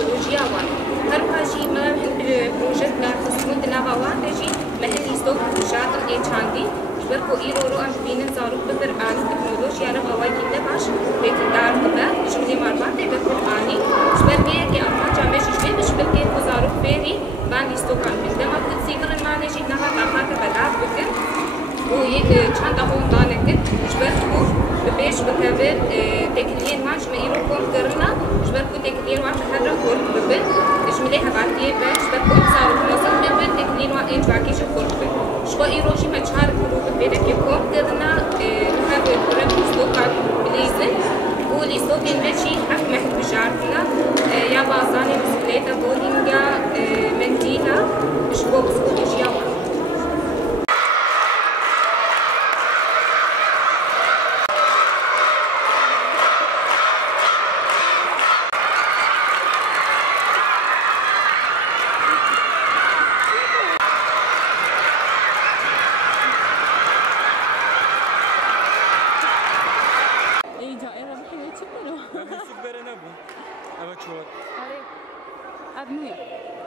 ايكولوژیا وان هر پاشی ما پروژه لا خصوص نوا وان تجی محلی سوق جات ای چاندی جبر کو ایرو رو ام بین زارو بر آن تکنولوژیا را باوی کیده باش بکدار بده جمله معلومات به آنی جبر بیه که اما جامعه شده بشبر که زارو بری بان لیستو کن بده ما خود سیگر مانجی نها تاخت بدار بکن و یک چند هم دانه کن جبر کو بهش بکبر تکنیک ماش می ایرو کم کرنا جبر کو تکنیک واش هر رو کورد ببن جمله هوایی باش جبر کو زارو نازم ببن تکنیک وا این واقعی شو کورد ببن شو ایروشی مچار گروه بده که کم کرنا هر کورد لیستو کن بلیزن و لیستو دنبچی حق محد بجارتنا یا بازانی بسکلیتا بولینگا مندیلا شو بسکوتشیا Super, ne bu. Evet, çok. Admir.